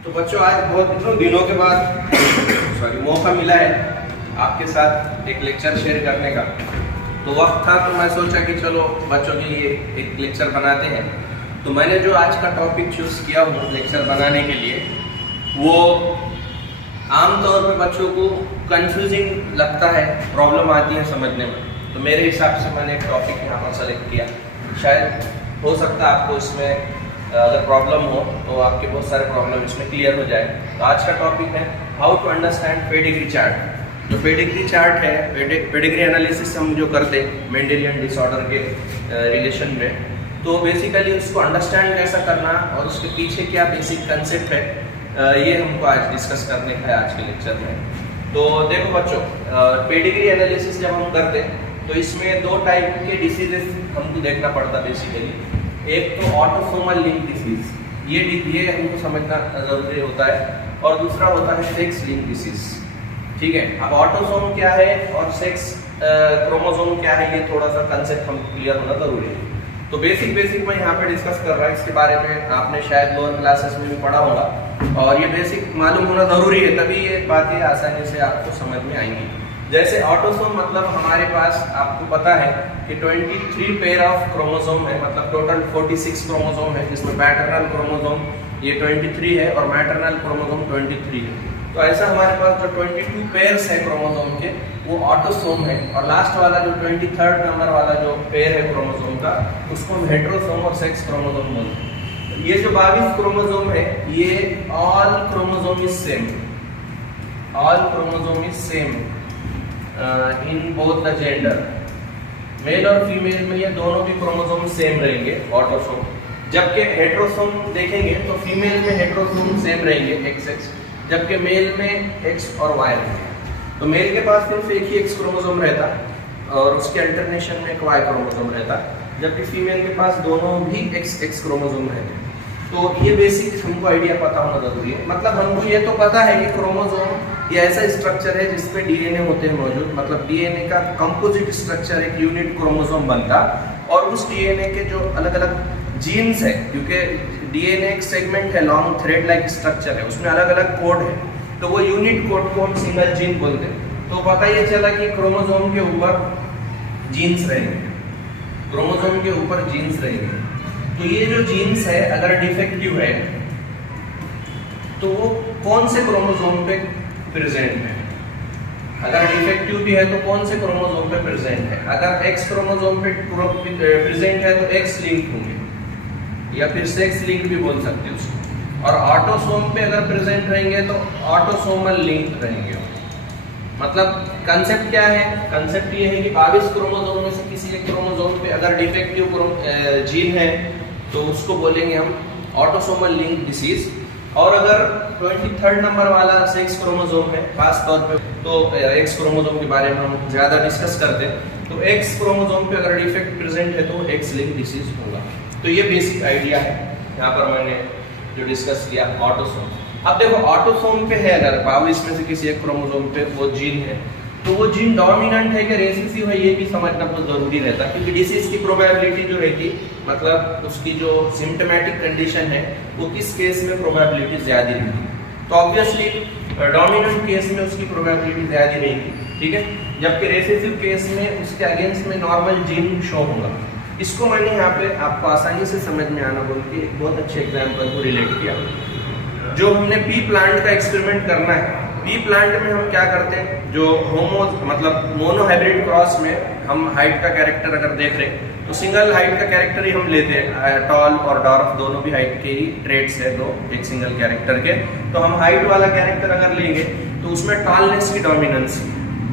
तो बच्चों आज बहुत इतने दिनों के बाद मौका मिला है आपके साथ एक लेक्चर शेयर करने का। तो वक्त था तो मैं सोचा कि चलो बच्चों के लिए एक लेक्चर बनाते हैं। तो मैंने जो आज का टॉपिक चूज़ किया हूँ लेक्चर बनाने के लिए, वो आमतौर पर बच्चों को कंफ्यूजिंग लगता है, प्रॉब्लम आती है समझने में। तो मेरे हिसाब से मैंने एक टॉपिक यहाँ पर सेलेक्ट किया। शायद हो सकता है आपको इसमें अगर प्रॉब्लम हो तो आपके बहुत सारे प्रॉब्लम इसमें क्लियर हो जाए। तो आज का टॉपिक है how to understand pedigree chart. जो पेडिग्री चार्ट है, पेडिग्री एनालिसिस हम जो करते हैं मेंडेलियन डिसऑर्डर के रिलेशन में, तो बेसिकली उसको अंडरस्टैंड कैसा करना और उसके पीछे क्या बेसिक कंसेप्ट है, ये हमको आज डिस्कस करने का है आज के लेक्चर में। तो देखो बच्चों, पेडिग्री एनालिसिस जब हम करते हैं तो इसमें दो टाइप के डिसीजेस हमको देखना पड़ता बेसिकली। एक तो ऑटोसोमल लिंक डिसीज, ये हमको समझना जरूरी होता है, और दूसरा होता है सेक्स लिंक डिसीज। ठीक है, अब ऑटोसोम क्या है और सेक्स क्रोमोसोम क्या है, ये थोड़ा सा कंसेप्ट हमको क्लियर होना जरूरी है। तो बेसिक मैं यहाँ पे डिस्कस कर रहा हूँ। इसके बारे में आपने शायद लोअर क्लासेस में भी पढ़ा होगा, और ये बेसिक मालूम होना जरूरी है, तभी ये बातें आसानी से आपको समझ में आएंगी। जैसे ऑटोसोम मतलब हमारे पास आपको पता है कि 23 पेयर ऑफ क्रोमोसोम है, मतलब टोटल 46 क्रोमोसोम है, जिसमें पैटर्नल क्रोमोसोम ये 23 है और मैटरनल क्रोमोसोम 23 है। तो ऐसा हमारे पास जो 22 पेयर्स है क्रोमोसोम के, वो ऑटोसोम है, और लास्ट वाला जो 23rd नंबर वाला जो पेयर है क्रोमोसोम का, उसको हम हेटेरोसोम और सेक्स क्रोमोसोम बोलते हैं। ये जो 22 क्रोमोसोम है, ये all chromosome is same, all chromosome is same in both the gender. Male और फीमेल में ये दोनों भी क्रोमोसोम सेम रहेंगे ऑटोसोम। जबकि हेटेरोसोम देखेंगे तो फीमेल में हेटेरोसोम सेम रहेंगे XX, जबकि मेल में X और Y रहेंगे। तो मेल के पास सिर्फ एक ही X क्रोमोसोम रहता और उसके अल्टरनेशन में एक Y क्रोमोसोम रहता, जबकि फीमेल के पास दोनों भी XX क्रोमोसोम रहते। तो ये बेसिक हमको आइडिया पता होना जरूरी है। मतलब हमको ये तो पता है कि क्रोमोसोम ये ऐसा स्ट्रक्चर है जिसमें DNA होते हैं मौजूद, मतलब DNA का कंपोजिट स्ट्रक्चर एक यूनिट क्रोमोसोम बनता, और उस DNA के जो अलग अलग जीन्स है, क्योंकि DNA एक सेगमेंट है, लॉन्ग थ्रेड लाइक स्ट्रक्चर है, उसमें अलग अलग कोड है, तो वो यूनिट कोड को हम सिंगल जीन बोलते हैं। तो पता ये चला कि क्रोमोसोम के ऊपर जीन्स रहेंगे, क्रोमोसोम के ऊपर जीन्स रहेंगे। तो ये जो जीन्स है अगर डिफेक्टिव है तो वो कौन से क्रोमोसोम पे प्रेजेंट है, अगर डिफेक्टिव भी है तो कौन से क्रोमोसोम पे प्रेजेंट है। अगर X क्रोमोसोम पे प्रेजेंट है तो X लिंक होंगे, या फिर सेक्स लिंक भी बोल सकते हैं उसको। और ऑटोसोम पे अगर प्रेजेंट रहेंगे तो ऑटोसोमल लिंक रहेंगे। मतलब कंसेप्ट क्या है, कंसेप्ट ये है कि 22 क्रोमोसोम में से किसी एक क्रोमोसोम पे अगर डिफेक्टिव जीन है तो उसको बोलेंगे हम ऑटोसोमल लिंक डिसीज। और अगर 23rd नंबर वाला सेक्स क्रोमोसोम है, खास तौर पे तो X क्रोमोसोम के बारे में हम ज्यादा डिस्कस करते हैं, तो X क्रोमोसोम पे अगर डिफेक्ट प्रेजेंट है तो X लिंक डिसीज होगा। तो ये बेसिक आइडिया है यहाँ पर मैंने जो डिस्कस किया ऑटोसोम। अब देखो ऑटोसोम पे है, अगर 22 में से किसी एक क्रोमोसोम पे वो जीन है, तो वो जीन डोमिनेंट है कि रिसेसिव है, ये भी समझना बहुत जरूरी रहता है, क्योंकि डिसीज की प्रोबेबिलिटी जो रहती, मतलब उसकी जो सिम्टोमेटिक कंडीशन है वो किस केस में प्रोबेबिलिटी ज्यादा रहती है। तो ऑब्वियसली डोमिनेंट केस में उसकी प्रोबेबिलिटी ज्यादा रहेगी, ठीक है, जबकि रिसेसिव केस में उसके अगेंस्ट में नॉर्मल जीन शो होगा। इसको मैंने यहाँ पे आपको आसानी से समझ में आना बोल के एक बहुत अच्छे एग्जाम्पल को रिलेट किया। जो हमने पी प्लांट का एक्सपेरिमेंट करना है, पी प्लांट में हम क्या करते हैं, जो मतलब मोनोहाइब्रिड क्रॉस में हम हाइट का कैरेक्टर अगर देख रहे हैं तो सिंगल हाइट का कैरेक्टर ही हम लेते हैं, टॉल और डॉर्फ दोनों भी हाइट के ही ट्रेट्स है दो एक सिंगल कैरेक्टर के। तो हम हाइट वाला कैरेक्टर अगर लेंगे तो उसमें टॉलनेस की डोमिनेंस,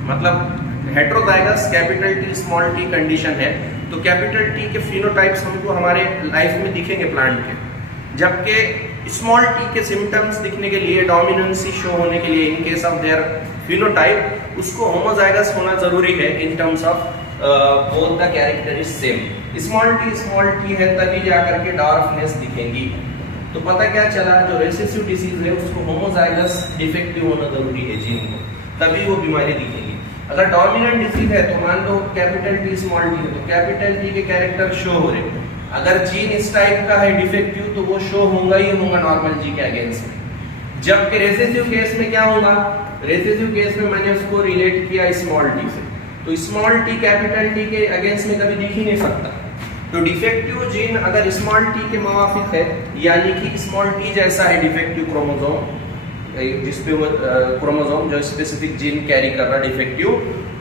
मतलब heterozygous capital T small t condition है, तो कैपिटल T के फिनोटाइप्स हमको हमारे लाइफ में दिखेंगे प्लांट के, जबकि स्मॉल t के सिम्टम्स दिखने के लिए, डोमिनेंसी शो होने के लिए in case of their phenotype, उसको होमोजाइगस होना जरूरी है in terms of both the character is same. Small t है तभी जाकर के डॉर्फनेस दिखेंगी। तो पता क्या चला, जो रिसेसिव डिसीज है उसको होमोजाइगस डिफेक्टिव होना जरूरी है जीन को, तभी वो बीमारी दिखेगी। अगर डोमिनेंट डिसीज है तो मान लो कैपिटल T स्मॉल t है, तो कैपिटल T के कैरेक्टर शो हो रहे हैं। अगर जीन इस टाइप का है डिफेक्टिव तो वो शो होगा ही होगा नॉर्मल जी के अगेंस्ट में। जबकि रेसेसिव केस में क्या होगा, रेसेसिव केस में मैंने उसको रिलेट किया स्मॉल टी से, तो स्मॉल टी कैपिटल टी के अगेंस्ट में कभी दिख ही नहीं सकता। तो डिफेक्टिव जीन अगर स्मॉल टी के मुवाफिक है, यानी कि स्मॉल टी जैसा है डिफेक्टिव क्रोमोसोम, जिसपे वो क्रोमोसोम जो स्पेसिफिक जीन कैरी कर रहा है डिफेक्टिव,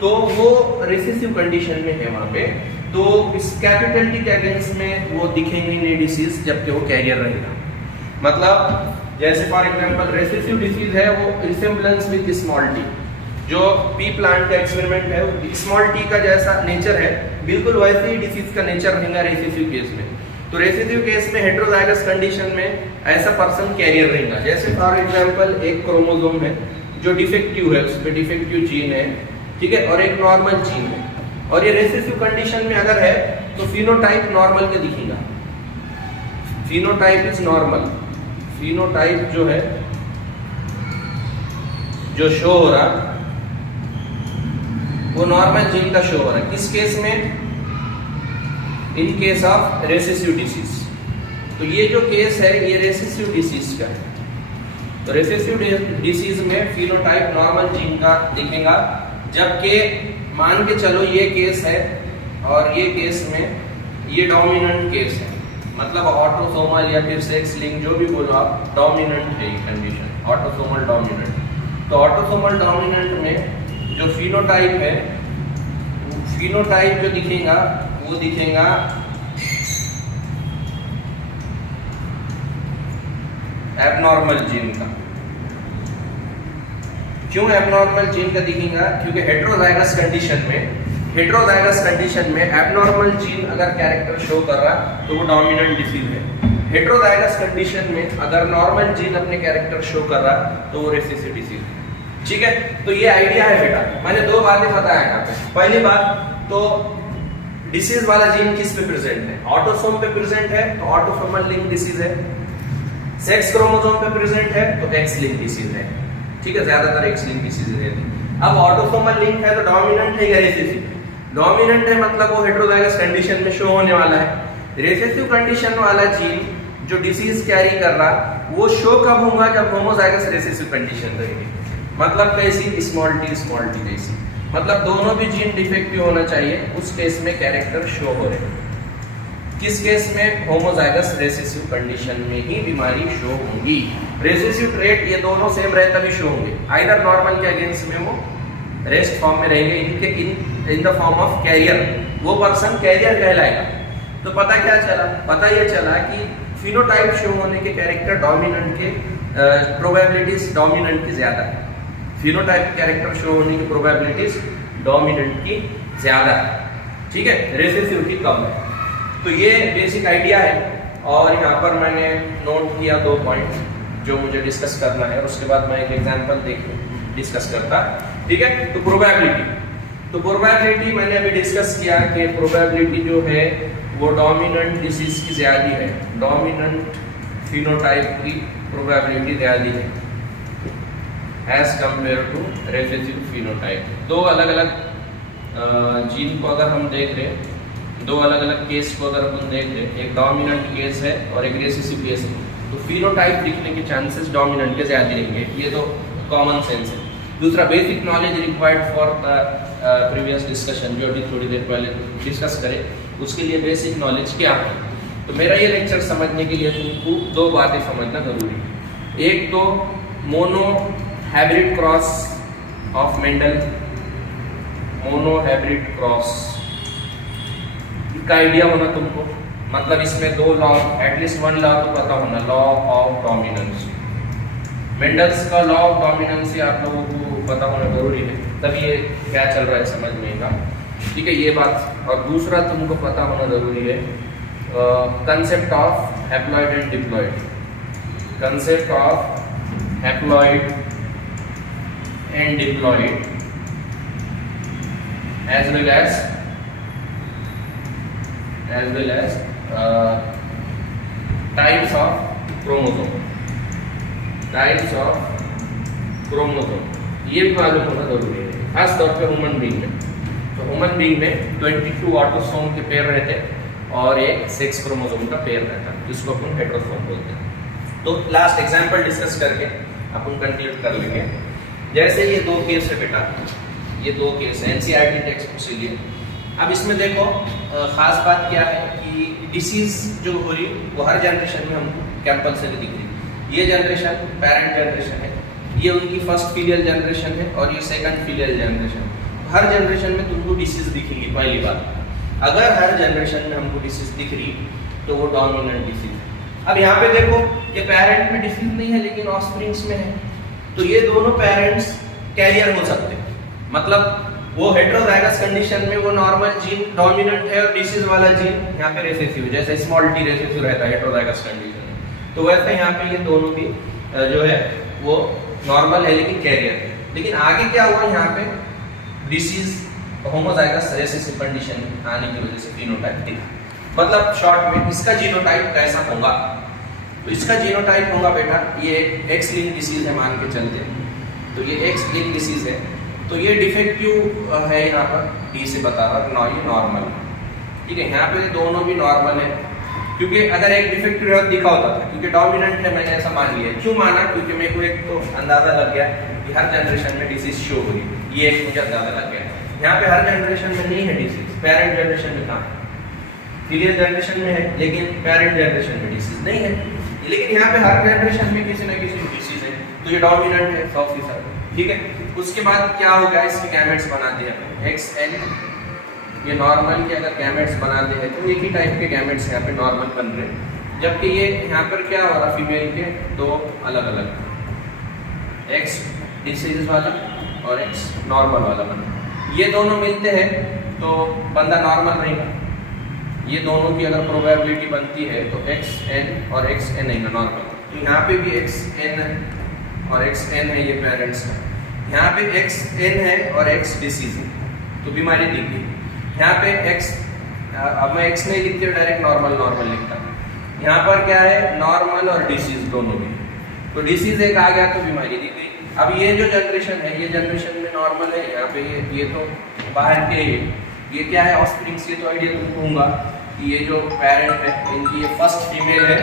तो वो रेसेसिव कंडीशन में है वहां पे, तो इस कैपिटल टी के अगेंस्ट में वो दिखेंगे नहीं डिसीज, जबकि वो कैरियर रहेगा। मतलब जैसे फॉर एग्जांपल रेसेसिव डिसीज है वो रिसेम्बलेंस विद स्मॉल टी, जो पी प्लांट का एक्सपेरिमेंट है स्मॉल टी का जैसा नेचर है, बिल्कुल वैसे ही डिसीज का नेचर रहेगा रेसेसिव केस में। तो रेसेसिव केस में हेटेरोजाइगस कंडीशन में ऐसा पर्सन कैरियर रहेगा। जैसे फॉर एग्जांपल एक क्रोमोसोम है जो डिफेक्टिव है, उस पे डिफेक्टिव जीन है, ठीक है, और एक नॉर्मल जीन है, और ये रेसेसिव कंडीशन में अगर है तो फिनोटाइप नॉर्मल के दिखेगा। फिनोटाइप इज नॉर्मल, फिनोटाइप जो है जो शो हो रहा वो नॉर्मल जीन का शो हो रहा है। किस केस में? In case of recessive disease. तो ये जो केस है ये रेसेसिव डिसीज का है। तो रेसेसिव डिसीज में फिनोटाइप नॉर्मल जीन का दिखेगा, जबकि मान के चलो ये केस है और ये केस में ये डोमिनेंट केस है, मतलब ऑटोसोमल या फिर सेक्स लिंक जो भी बोलो आप, डोमिनेंट है ये कंडीशन, ऑटोसोमल डोमिनेंट। तो ऑटोसोमल डोमिनेंट में जो फिनोटाइप है, फिनोटाइप जो दिखेगा वो दिखेगा एबनॉर्मल जीन का। क्यों एबनॉर्मल जीन का दिखेगा? क्योंकि हेटेरोजाइगस कंडीशन में एबनॉर्मल जीन अगर कैरेक्टर शो कर रहा तो वो डोमिनेंट डिसीज है। हेटेरोजाइगस कंडीशन में अगर नॉर्मल जीन अपने कैरेक्टर शो कर रहा तो वो रेसेसिव डिसीज है। ठीक है, तो ये आइडिया है बेटा। मैंने दो बातें बताया यहाँ पे। पहली बात तो डिसीज वाला जीन किस पे प्रेजेंट है? ऑटोसोम पे प्रेजेंट है तो ऑटोसोमल लिंक डिसीज है। सेक्स क्रोमोसोम पे प्रेजेंट है तो एक्स लिंक डिसीज है। ठीक है, ज्यादातर एक्स लिंक डिसीज रहती है। अब ऑटोसोमल लिंक है तो डोमिनेंट है या रेसेसिव? डोमिनेंट है, मतलब वो हेटेरोजाइगस कंडीशन में शो होने वाला है। रेसेसिव कंडीशन वाला जीन जो डिसीज कैरी कर रहा वो शो कब होगा? जब होमोजाइगस रेसेसिव कंडीशन रहेगी। मतलब कैसी? स्मॉल टी जैसी। मतलब दोनों भी जीन डिफेक्टिव होना चाहिए, उस केस में कैरेक्टर शो हो रहे। किस केस में? होमोजाइगस रेसेसिव कंडीशन में ही बीमारी शो होगी। रेसेसिव ट्रेट ये दोनों सेम रहे तभी शो होंगे। आइदर नॉर्मल के अगेंस्ट में वो रेस्ट फॉर्म में रहेंगे, इनके in the form of carrier, वो पर्सन कैरियर कहलाएगा। तो पता क्या चला? पता ये चला कि फिनोटाइप शो होने के कैरेक्टर डोमिनेंट के प्रोबेबिलिटीज डोमिनेंट की ज्यादा है। फिनोटाइप कैरेक्टर शो होने की प्रोबेबिलिटीज डोमिनेंट की ज्यादा है, ठीक है, रेसेसिव की कम है। तो ये बेसिक आइडिया है, और यहाँ पर मैंने नोट किया 2 पॉइंट जो मुझे डिस्कस करना है, और उसके बाद मैं एक एग्जांपल डिस्कस करता। ठीक है, तो प्रोबेबिलिटी मैंने अभी डिस्कस किया कि प्रोबेबिलिटी जो है वो डोमिनेंट डिसीज की ज्यादा है, डोमिनेंट फिनोटाइप की प्रोबेबिलिटी ज्यादा है as compare to recessive phenotype. दो अलग अलग जीन को अगर हम देख रहे हैं, दो अलग अलग केस को अगर अपन देख रहे हैं, एक डोमिनेंट केस है और एक रेसेसिव केस है, तो फिनोटाइप दिखने के चांसेस डोमिनेंट के ज्यादा रहेंगे। ये तो कॉमन सेंस है। दूसरा, basic knowledge required for the previous discussion, जो अभी थोड़ी देर पहले डिस्कस करें, उसके लिए बेसिक नॉलेज क्या है। तो मेरा ये लेक्चर समझने के लिए तुमको 2 बातें समझना जरूरी है। एक तो mono hybrid cross of Mendel, mono hybrid cross का आइडिया होना तुमको, मतलब इसमें 2 लॉ, एटलीस्ट 1 लॉ तो पता होना, लॉ ऑफ डोमिनेंस। मेंडल्स का लॉ ऑफ डोमिनेंस आप लोगों को पता होना जरूरी है, तभी ये क्या चल रहा है समझ में का। ठीक है, ये बात। और दूसरा तुमको पता होना जरूरी है concept of haploid and diploid, concept of haploid and diploid as well as types of chromosome, ये भी मालूम होना जरूरी है, खास तौर पे ह्यूमन बीइंग में। तो ह्यूमन बीइंग में 22 ऑटोसोम के पेयर रहते हैं और एक सेक्स क्रोमोसोम का पेयर रहता है, जिसको अपन हेटेरोसोम बोलते हैं। तो लास्ट एग्जांपल डिस्कस करके अपन कंक्लूड कर लेंगे। जैसे ये 2 केस है बेटा, ये 2 केस है एनसीईआरटी टेक्स्ट बुक से लिए। अब इसमें देखो खास बात क्या है कि डिसीज जो हो रही वो हर जनरेशन में हमको कंपल्सरी दिख रही। ये जनरेशन पेरेंट जनरेशन है, ये उनकी फर्स्ट फीलियल जनरेशन है और ये सेकंड फीलियल जनरेशन। हर जनरेशन में तुमको डिसीज दिखेगी। पहली बात, अगर हर जनरेशन में हमको डिसीज दिख रही तो वो डोमिनेंट डिसीज है। अब यहाँ पे देखो ये पेरेंट में डिसीज नहीं है लेकिन ऑफस्प्रिंग्स में है, तो ये दोनों पेरेंट्स कैरियर हो सकते हैं। मतलब वो हेटेरोजाइगस कंडीशन में वो नॉर्मल जीन डोमिनेंट है और डिसीज वाला जीन यहाँ पे रिसेसिव, जैसे स्मॉल टी रिसेसिव रहता है हेटेरोजाइगस कंडीशन में, तो वैसे यहाँ पे ये दोनों भी जो है वो नॉर्मल है लेकिन कैरियर है। लेकिन आगे क्या हुआ, यहाँ पे डिसीज होमोजाइगस रिसेसिव कंडीशन आने की वजह से फिनोटाइप दिखा। मतलब शॉर्ट में इसका जीनोटाइप कैसा होगा, तो इसका जीनोटाइप होगा बेटा, ये एक्स लिंक डिसीज है मान के चलते हैं, तो ये एक्स लिंक डिसीज है, तो ये डिफेक्टिव है यहाँ पर डी से बता रहा है, ये नॉर्मल, ठीक है। यहाँ पे दोनों भी नॉर्मल है, क्योंकि अगर एक डिफेक्टिव दिखा होता था, क्योंकि डोमिनेंट है मैंने ऐसा मान लिया। क्यों माना, क्योंकि मेरे को एक तो अंदाजा लग गया कि हर जनरेशन में डिसीज शो हो रही, ये एक मुझे अंदाजा लग गया। यहाँ पे हर जनरेशन में नहीं है डिसीज, पेरेंट जनरेशन में कहाँ है, फिलियल जनरेशन में है लेकिन पेरेंट जनरेशन में डिसीज नहीं है। लेकिन यहाँ पे हर जनरेशन में किसी न किसी डिसीज है, तो ये डोमिनेंट है 100%, ठीक है। उसके बाद क्या होगा, इसके गैमेट्स बनाते हैं एक्स एन, ये नॉर्मल के अगर गैमेट्स बनाते हैं तो एक ही टाइप के गैमेट्स यहाँ पे नॉर्मल बन रहे हैं, जबकि ये यहाँ पर क्या हो रहा, फीमेल के 2 अलग अलग एक्स डिसीज वाला और एक्स नॉर्मल वाला बना, ये दोनों मिलते हैं तो बंदा नॉर्मल रहेगा। ये दोनों की अगर प्रोबेबिलिटी बनती है तो एक्स एन और एक्स एन है नॉर्मल, तो यहाँ पे भी एक्स एन और एक्स एन है, ये पेरेंट्स का। यहाँ पे एक्स एन है और एक्स डिसीज है, तो बीमारी दिख गई। यहाँ पे एक्स, अब मैं एक्स नहीं लिखती हूँ, डायरेक्ट नॉर्मल नॉर्मल लिखता हूँ। यहाँ पर क्या है, नॉर्मल और डिसीज दोनों भी, तो डिसीज एक आ गया तो बीमारी दिख गई। अब ये जो जनरेशन है, ये जनरेशन में नॉर्मल है, यहाँ पे ये तो बाहर के ये क्या है ऑफस्प्रिंग्स, ये तो आइडिया तुमको होगा कि ये जो पेरेंट है इनकी ये फर्स्ट फीमेल है,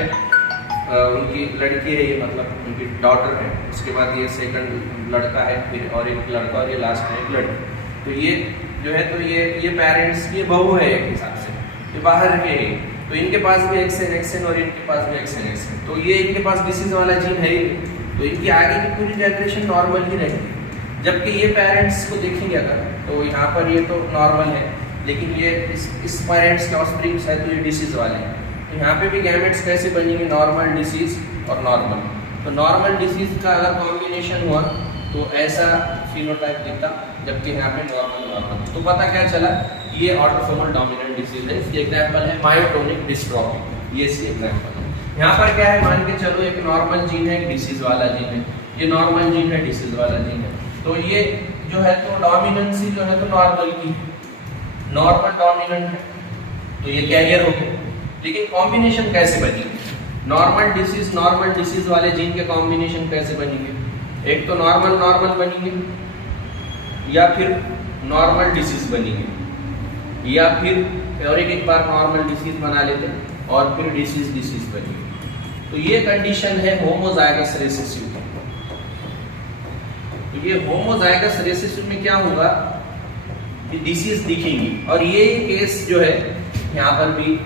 उनकी लड़की है, ये मतलब उनकी डॉटर है, उसके बाद ये सेकंड लड़का है, फिर और एक लड़का और ये लास्ट में एक लड़की। तो ये जो है तो ये पेरेंट्स की बहू है एक हिसाब से, ये बाहर के है, तो इनके पास भी एक्सएन और इनके पास भी एक्सएन, तो ये इनके पास डिसीज वाला जीन है ही, तो इनकी आगे की पूरी जनरेशन नॉर्मल ही रहेगी। जबकि ये पेरेंट्स को देखेंगे अगर, तो यहाँ पर ये तो नॉर्मल है लेकिन ये इस पेरेंट्स के ऑफस्प्रिंग्स है तो ये डिसीज वाले हैं। तो यहाँ पे भी गैमेट्स कैसे बनेंगे, नॉर्मल डिसीज और नॉर्मल। तो नॉर्मल डिसीज का अगर कॉम्बिनेशन हुआ तो ऐसा फिनोटाइप दिखता, जबकि यहाँ पे नॉर्मल नॉर्मल। तो पता क्या चला, ये ऑटोसोमल डोमिनेंट डिसीज है। इसकी एग्जांपल है मायोटोनिक डिस्ट्रॉफी, ये इसकी एग्जांपल है। यहाँ पर क्या है, मान के चलो एक नॉर्मल जीन है, एक डिसीज वाला जीन है, ये नॉर्मल जीन है, डिसीज वाला जीन है, तो ये जो है तो डोमिनेंसी जो है तो नॉर्मल की, नॉर्मल डोमिनेंट है, तो ये कैरियर हो गया। लेकिन कॉम्बिनेशन कैसे बनेंगे, नॉर्मल डिसीज वाले जीन के कॉम्बिनेशन कैसे बनेंगे, एक तो नॉर्मल नॉर्मल बनेंगे, या फिर नॉर्मल डिसीज बनेंगे, या फिर और एक बार नॉर्मल डिसीज बना लेते हैं और फिर डिसीज बनेंगे। तो ये कंडीशन है होमोजाइगस रिसेसिव। तो ये होमोजाइगस रिसेसिव में क्या होगा कि डिसीज दिखेंगी, और ये केस जो है यहाँ पर भी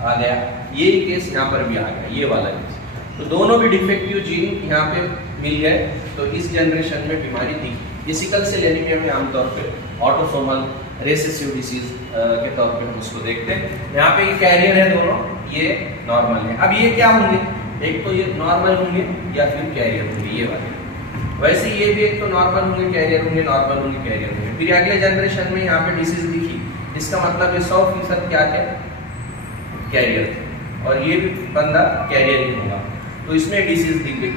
आ गया, ये केस यहाँ पर भी आ गया, ये वाला केस। तो दोनों भी डिफेक्टिव जीन यहाँ पे मिल गए, तो इस जनरेशन में बीमारी दिखी। ये सिकल सेल एनीमिया में आमतौर पर ऑटोसोमल रेसेसिव डिसीज के तौर पे हम उसको देखते हैं। यहाँ पे ये कैरियर है दोनों, ये नॉर्मल है। अब ये क्या होंगे, एक तो ये नॉर्मल होंगे या फिर कैरियर होंगे, ये वाले। वैसे ये भी एक तो नॉर्मल होंगे, कैरियर होंगे, नॉर्मल होंगे, कैरियर होंगे। फिर अगले जनरेशन में यहाँ पे डिसीज दिखी, इसका मतलब ये 100% क्या थे, कैरियर थे, और ये भी बंदा कैरियर ही होगा, तो इसमें डिसीज दिख गई।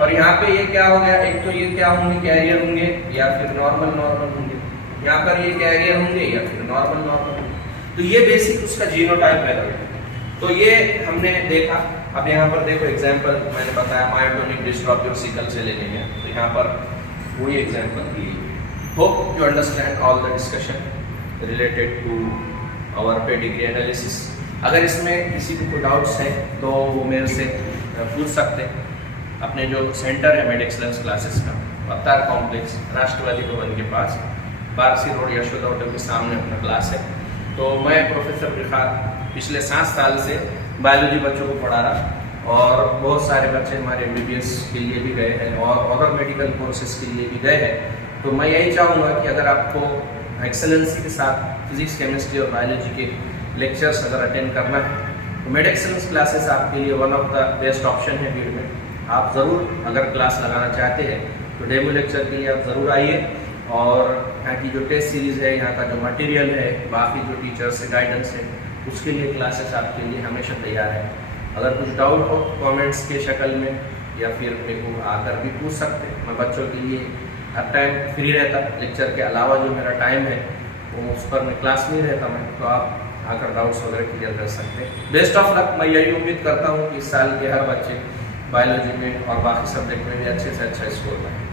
और यहाँ पे ये क्या हो गया, एक तो ये क्या होंगे, कैरियर होंगे या फिर नॉर्मल होंगे, यहाँ पर ये कैरियर होंगे या फिर नॉर्मल होंगे। तो ये बेसिक उसका जीनोटाइप है। तो ये हमने देखा। अब यहाँ पर देखो एग्जाम्पल मैंने बताया, मायोटोनिक डिस्ट्रॉफी और सिकल सेल एनीमिया, तो यहाँ पर वही एग्जाम्पल दी। Hope you understand all the discussion related to our pedigree analysis. अगर इसमें किसी को कोई डाउट्स है तो वो मेरे से पूछ सकते हैं। अपने जो सेंटर है मेड एक्सलेंस क्लासेस का, अवतार कॉम्प्लेक्स राष्ट्रवादी भवन के पास बारसी रोड यशोदा होटल के सामने अपना क्लास है। तो मैं प्रोफेसर रिफात पिछले 7 साल से बायोलॉजी बच्चों को पढ़ा रहा और बहुत सारे बच्चे हमारे MBBS के लिए भी गए हैं और अदर मेडिकल कोर्सेज के लिए भी गए हैं। तो मैं यही चाहूँगा कि अगर आपको एक्सेलेंसी के साथ फिजिक्स, केमिस्ट्री और बायोलॉजी के लेक्चर्स अगर अटेंड करना है तो मेड एक्सेलेंस क्लासेस आपके लिए one of the best option है भीड़ में। आप ज़रूर अगर क्लास लगाना चाहते हैं तो डेमो लेक्चर के लिए आप ज़रूर आइए और यहाँ की जो टेस्ट सीरीज़ है, यहाँ का जो मटेरियल है, बाकी जो टीचर्स से गाइडेंस है, उसके लिए क्लासेस आपके लिए हमेशा तैयार है। अगर कुछ डाउट हो कमेंट्स के शक्ल में या फिर मेरे को आकर भी पूछ सकते हैं। मैं बच्चों के लिए हर टाइम फ्री रहता, लेक्चर के अलावा जो मेरा टाइम है वो उस पर मैं क्लास में रहता मैं, तो आप आकर डाउट्स वगैरह क्लियर कर सकते हैं। Best of luck. मैं यही उम्मीद करता हूँ कि इस साल के हर बच्चे बायोलॉजी में और बाकी सब्जेक्ट में भी अच्छे से अच्छा स्कोर करें।